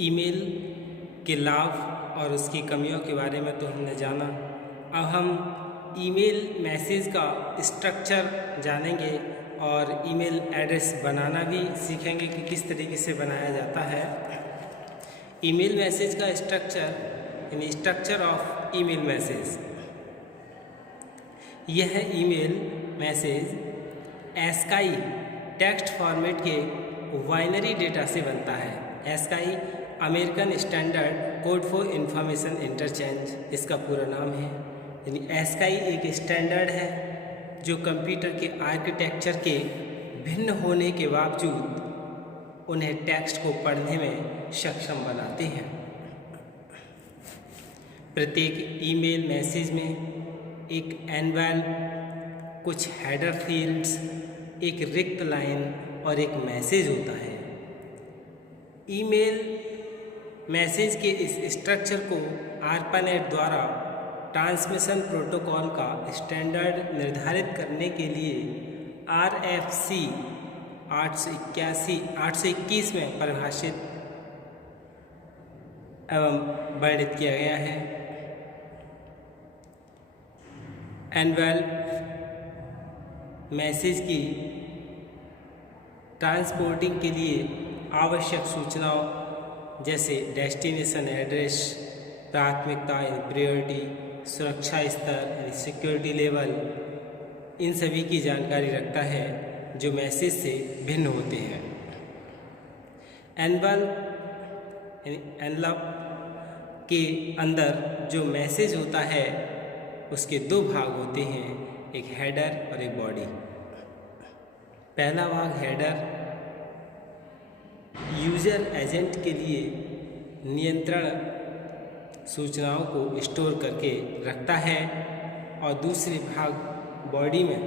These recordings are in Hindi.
ईमेल के लाभ और उसकी कमियों के बारे में तो हमने जाना। अब हम ईमेल मैसेज का स्ट्रक्चर जानेंगे और ईमेल एड्रेस बनाना भी सीखेंगे कि किस तरीके से बनाया जाता है। ईमेल मैसेज का स्ट्रक्चर यानी स्ट्रक्चर ऑफ ईमेल मैसेज। यह email message ASCII text format के बाइनरी डेटा से बनता है। ASCII American standard code for information interchange इसका पूरा नाम है। यानी ASCII एक स्टैंडर्ड है जो कंप्यूटर के आर्किटेक्चर के भिन्न होने के बावजूद उन्हें टेक्स्ट को पढ़ने में सक्षम बनाते हैं। प्रत्येक ईमेल मैसेज में एक एनवेल, कुछ हेडर फील्ड्स, एक रिक्त लाइन और एक मैसेज होता है। ईमेल मैसेज के इस स्ट्रक्चर को ARPANET द्वारा ट्रांसमिशन प्रोटोकॉल का स्टैंडर्ड निर्धारित करने के लिए RFC 821 में परिभाषित एवं वर्णित किया गया है। एनवेल मैसेज की ट्रांसपोर्टिंग के लिए आवश्यक सूचनाओं जैसे डेस्टिनेशन एड्रेस, प्राथमिकता यानी प्रायोरिटी, सुरक्षा स्तर यानी सिक्योरिटी लेवल, इन सभी की जानकारी रखता है जो मैसेज से भिन्न होते हैं। एनवेल यानी एनवेलप के अंदर जो मैसेज होता है उसके दो भाग होते हैं, एक हेडर और एक बॉडी। पहला भाग हेडर यूजर एजेंट के लिए नियंत्रण सूचनाओं को स्टोर करके रखता है और दूसरे भाग बॉडी में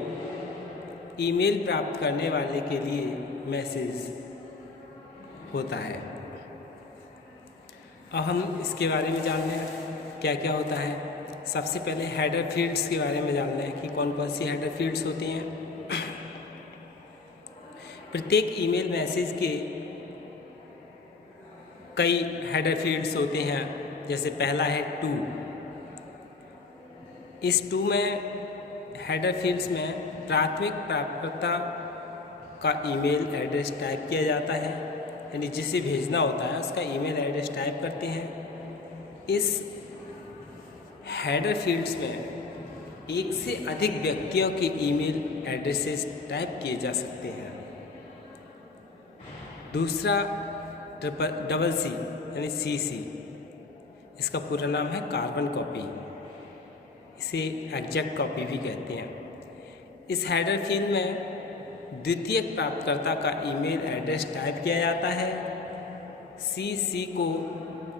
ईमेल प्राप्त करने वाले के लिए मैसेज होता है। अब हम इसके बारे में जान लें क्या क्या होता है। सबसे पहले हेडर फील्ड्स के बारे में जान लें कि कौन कौन सी हेडर फील्ड्स होती हैं। प्रत्येक ईमेल मैसेज के कई हेडर फील्ड्स होते हैं। जैसे पहला है टू। इस टू में हेडर फील्ड्स में प्राथमिक प्राप्तकर्ता का ईमेल एड्रेस टाइप किया जाता है, यानी जिसे भेजना होता है उसका ईमेल एड्रेस टाइप करते हैं। इस हेडर फील्ड्स में एक से अधिक व्यक्तियों के ईमेल एड्रेसेस टाइप किए जा सकते हैं। दूसरा डबल सी यानी CC, इसका पूरा नाम है कार्बन कॉपी, इसे एग्जैक्ट कॉपी भी कहते हैं। इस हेडर फील्ड में द्वितीय प्राप्तकर्ता का ईमेल एड्रेस टाइप किया जाता है। CC को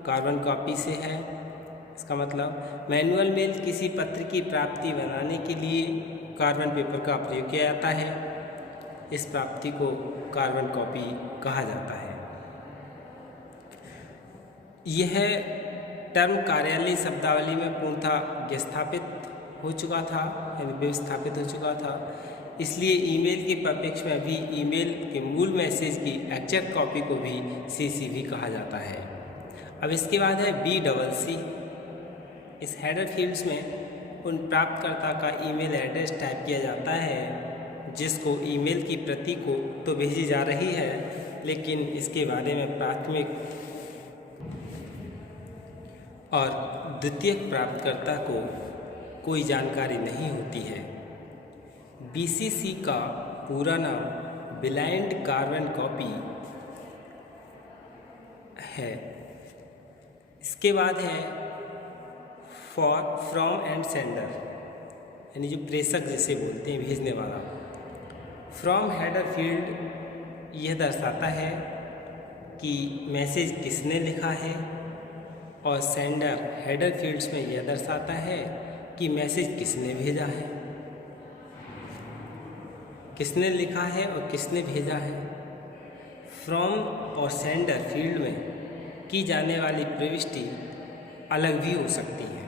कार्बन कॉपी से है, इसका मतलब मैनुअल मेल किसी पत्र की प्राप्ति बनाने के लिए कार्बन पेपर का प्रयोग किया जाता है। इस प्राप्ति को कार्बन कॉपी कहा जाता है। यह टर्म कार्यालय शब्दावली में पूर्णतः स्थापित हो चुका था, यानी व्यवस्थापित हो चुका था। इसलिए ईमेल के परिप्रेक्ष्य में भी ईमेल के मूल मैसेज की एग्जैक्ट कॉपी को भी CC भी कहा जाता है। अब इसके बाद है BCC। इस हेडर फील्ड्स में उन प्राप्तकर्ता का ईमेल एड्रेस टाइप किया जाता है जिसको ईमेल की प्रति को तो भेजी जा रही है, लेकिन इसके बारे में प्राथमिक और द्वितीयक प्राप्तकर्ता को कोई जानकारी नहीं होती है। BCC का पूरा नाम ब्लाइंड कार्बन कॉपी है। इसके बाद है फ्रॉम एंड सेंडर, यानी जो प्रेषक जिसे बोलते हैं, भेजने वाला। फ्रॉम हेडर फील्ड यह दर्शाता है कि मैसेज किसने लिखा है, और सेंडर हेडर फील्ड्स में यह दर्शाता है कि मैसेज किसने भेजा है, किसने लिखा है और किसने भेजा है। फ्रॉम और सेंडर फील्ड में की जाने वाली प्रविष्टि अलग भी हो सकती है।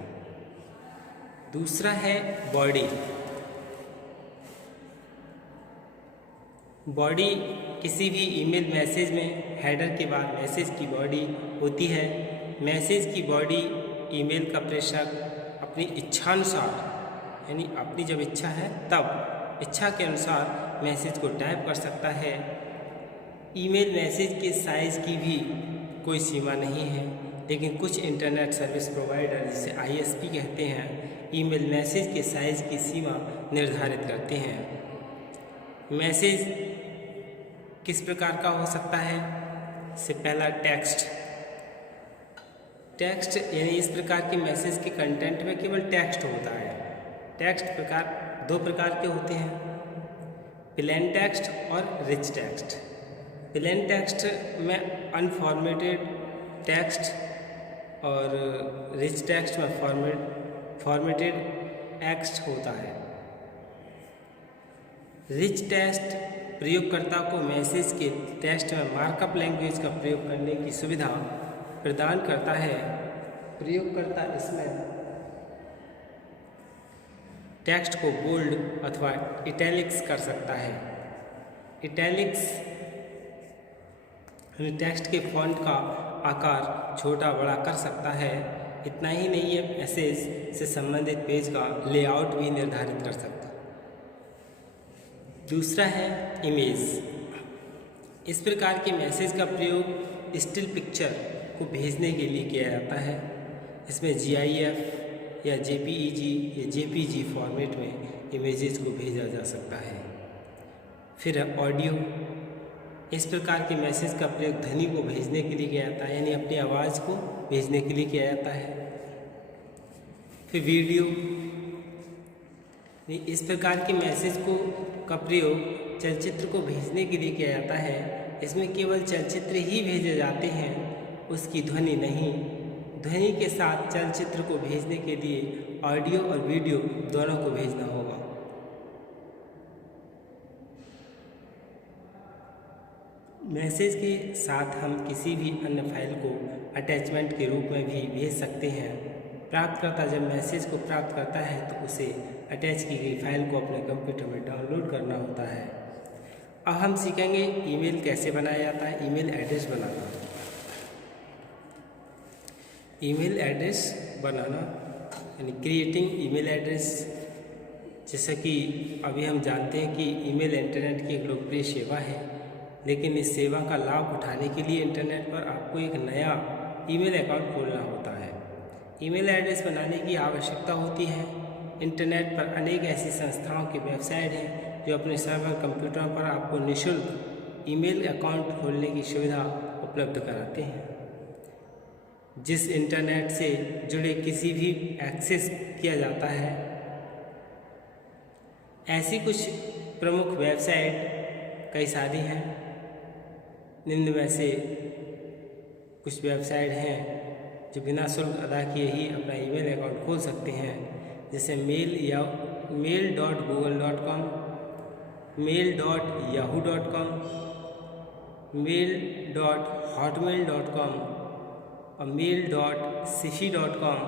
दूसरा है बॉडी। बॉडी किसी भी ईमेल मैसेज में हेडर के बाद मैसेज की बॉडी होती है। मैसेज की बॉडी ईमेल का प्रेषक अपनी इच्छानुसार, यानी अपनी जब इच्छा है तब इच्छा के अनुसार मैसेज को टाइप कर सकता है। ईमेल मैसेज के साइज़ की भी कोई सीमा नहीं है, लेकिन कुछ इंटरनेट सर्विस प्रोवाइडर, जिसे ISP कहते हैं, ईमेल मैसेज के साइज़ की सीमा निर्धारित करते हैं। मैसेज किस प्रकार का हो सकता है? से पहला टेक्स्ट यानी इस प्रकार के मैसेज के कंटेंट में केवल टेक्स्ट होता है। टेक्स्ट दो प्रकार के होते हैं, प्लेन टेक्स्ट और रिच टेक्स्ट। प्लेन टेक्स्ट में अनफॉर्मेटेड टेक्स्ट और रिच टेक्स्ट में फॉर्मेटेड टेक्स्ट होता है। रिच टेक्स्ट प्रयोगकर्ता को मैसेज के टेक्स्ट में मार्कअप लैंग्वेज का प्रयोग करने की सुविधा प्रदान करता है। प्रयोगकर्ता इसमें टेक्स्ट को बोल्ड अथवा इटैलिक्स कर सकता है। इटैलिक्स टेक्स्ट के फॉन्ट का आकार छोटा बड़ा कर सकता है। इतना ही नहीं है, मैसेज से संबंधित पेज का लेआउट भी निर्धारित कर सकता है। दूसरा है इमेज। इस प्रकार के मैसेज का प्रयोग स्टिल पिक्चर को भेजने के लिए किया जाता है। इसमें GIF या JPEG या JPG फॉर्मेट में इमेजेस को भेजा जा सकता है। फिर है ऑडियो। इस प्रकार के मैसेज का प्रयोग ध्वनि को भेजने के लिए किया जाता है, यानी अपनी आवाज़ को भेजने के लिए किया जाता है। फिर वीडियो। इस प्रकार के मैसेज का प्रयोग चलचित्र को भेजने के लिए किया जाता है। इसमें केवल चलचित्र ही भेजे जाते हैं, उसकी ध्वनि नहीं। ध्वनि के साथ चलचित्र को भेजने के लिए ऑडियो और वीडियो दोनों को भेजना होगा। मैसेज के साथ हम किसी भी अन्य फाइल को अटैचमेंट के रूप में भी भेज सकते हैं। प्राप्तकर्ता जब मैसेज को प्राप्त करता है तो उसे अटैच की गई फाइल को अपने कंप्यूटर में डाउनलोड करना होता है। अब हम सीखेंगे ईमेल कैसे बनाया जाता है, ईमेल एड्रेस बनाना। ईमेल एड्रेस बनाना यानी क्रिएटिंग ईमेल एड्रेस। जैसा कि अभी हम जानते हैं कि ईमेल इंटरनेट की एक लोकप्रिय सेवा है, लेकिन इस सेवा का लाभ उठाने के लिए इंटरनेट पर आपको एक नया ईमेल अकाउंट खोलना होता है। ईमेल एड्रेस बनाने की आवश्यकता होती है। इंटरनेट पर अनेक ऐसी संस्थाओं की वेबसाइट हैं जो अपने सर्वर कंप्यूटरों पर आपको निःशुल्क ईमेल अकाउंट खोलने की सुविधा उपलब्ध कराते हैं। जिस इंटरनेट से जुड़े किसी भी एक्सेस किया जाता है। ऐसी कुछ प्रमुख वेबसाइट कई सारी हैं। निम्न में से कुछ वेबसाइट हैं जो बिना शुल्क अदा किए ही अपना ईमेल अकाउंट खोल सकते हैं, जैसे mail.google.com, mail.yahoo.com, mail.hotmail.com और mail.sifi.com,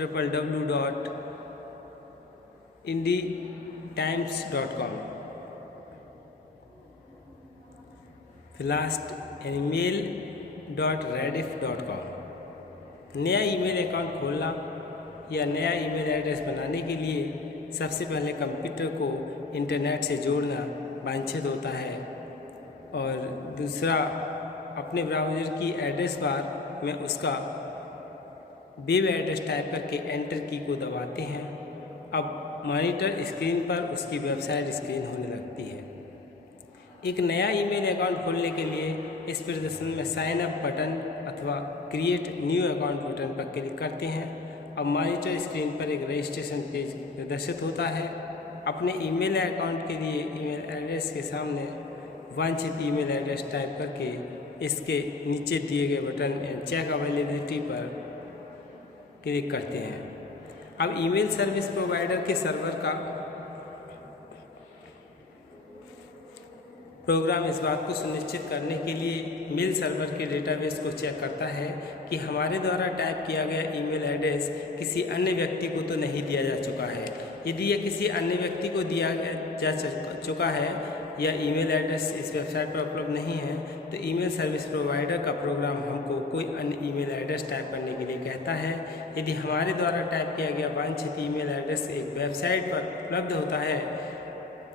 www.indietimes.com। लास्ट यानी mail.rediff.com। नया ईमेल अकाउंट खोलना या नया ईमेल एड्रेस बनाने के लिए सबसे पहले कंप्यूटर को इंटरनेट से जोड़ना वांछित होता है, और दूसरा अपने ब्राउज़र की एड्रेस बार में उसका वेब एड्रेस टाइप करके एंटर की को दबाते हैं। अब मॉनिटर स्क्रीन पर उसकी वेबसाइट स्क्रीन होने लगती है। एक नया ईमेल अकाउंट खोलने के लिए इस प्रदर्शन में साइन अप बटन अथवा क्रिएट न्यू अकाउंट बटन पर क्लिक करते हैं। अब मॉनिटर स्क्रीन पर एक रजिस्ट्रेशन पेज प्रदर्शित होता है। अपने ईमेल अकाउंट के लिए ईमेल एड्रेस के सामने वांछित ईमेल एड्रेस टाइप करके इसके नीचे दिए गए बटन चेक अवेलेबिलिटी पर क्लिक करते हैं। अब ईमेल सर्विस प्रोवाइडर के सर्वर का प्रोग्राम इस बात को सुनिश्चित करने के लिए मेल सर्वर के डेटाबेस को चेक करता है कि हमारे द्वारा टाइप किया गया ईमेल एड्रेस किसी अन्य व्यक्ति को तो नहीं दिया जा चुका है। यदि यह किसी अन्य व्यक्ति को दिया जा चुका है या ईमेल एड्रेस इस वेबसाइट पर उपलब्ध नहीं है तो ईमेल सर्विस प्रोवाइडर का प्रोग्राम हमको कोई अन्य ईमेल एड्रेस टाइप करने के लिए कहता है। यदि हमारे द्वारा टाइप किया गया वांछित ईमेल एड्रेस एक वेबसाइट पर उपलब्ध होता है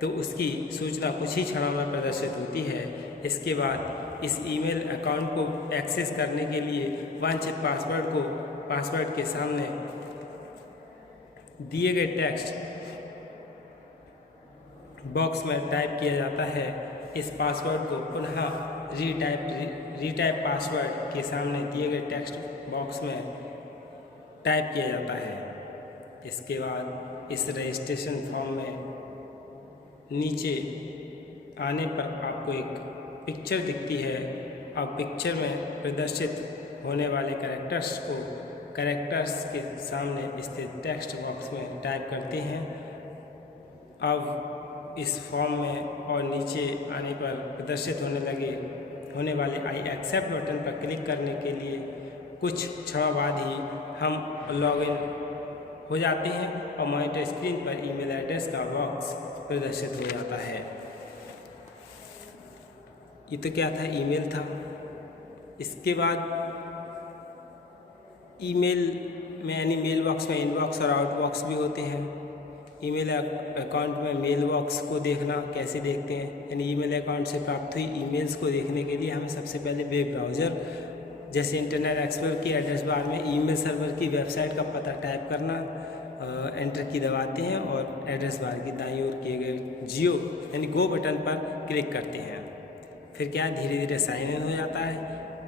तो उसकी सूचना कुछ ही क्षणों में प्रदर्शित होती है। इसके बाद इस ईमेल अकाउंट को एक्सेस करने के लिए वांछित पासवर्ड के सामने दिए गए टेक्स्ट बॉक्स में टाइप किया जाता है। इस पासवर्ड को पुनः रीटाइप पासवर्ड के सामने दिए गए टेक्स्ट बॉक्स में टाइप किया जाता है। इसके बाद इस रजिस्ट्रेशन फॉर्म में नीचे आने पर आपको एक पिक्चर दिखती है। अब पिक्चर में प्रदर्शित होने वाले कैरेक्टर्स के सामने स्थित टेक्स्ट बॉक्स में टाइप करते हैं। अब इस फॉर्म में और नीचे आने पर प्रदर्शित होने वाले आई एक्सेप्ट बटन पर क्लिक करने के लिए कुछ क्षण बाद ही हम लॉगिन हो जाते हैं और मॉनिटर स्क्रीन पर ईमेल एड्रेस का बॉक्स प्रदर्शित हो जाता है। ये तो क्या था, ईमेल था। इसके बाद ईमेल में यानी मेल बॉक्स में इनबॉक्स और आउटबॉक्स भी होते हैं। ईमेल अकाउंट में मेल बॉक्स को देखना कैसे देखते हैं, यानी ईमेल अकाउंट से प्राप्त हुई ईमेल्स को देखने के लिए हमें सबसे पहले वेब ब्राउज़र जैसे इंटरनेट एक्सप्लोरर की एड्रेस बार में ईमेल सर्वर की वेबसाइट का पता टाइप करना, एंटर की दबाते हैं और एड्रेस बार की दाईं ओर किए गए जियो यानी गो बटन पर क्लिक करते हैं। फिर क्या धीरे धीरे साइन इन हो जाता है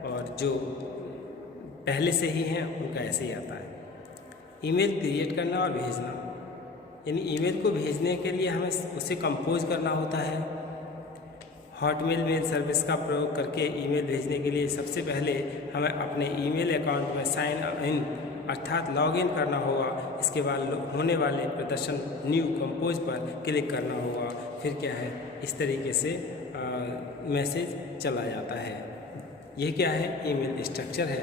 और जो पहले से ही हैं उनका ऐसे ही आता है। ईमेल क्रिएट करना और भेजना, यानी ईमेल को भेजने के लिए हमें उसे कंपोज करना होता है। हॉटमेल मेल सर्विस का प्रयोग करके ईमेल भेजने के लिए सबसे पहले हमें अपने ईमेल अकाउंट में साइन इन अर्थात लॉगिन करना होगा। इसके बाद होने वाले प्रदर्शन न्यू कंपोज पर क्लिक करना होगा। फिर क्या है, इस तरीके से मैसेज चला जाता है। ये क्या है, ईमेल स्ट्रक्चर है।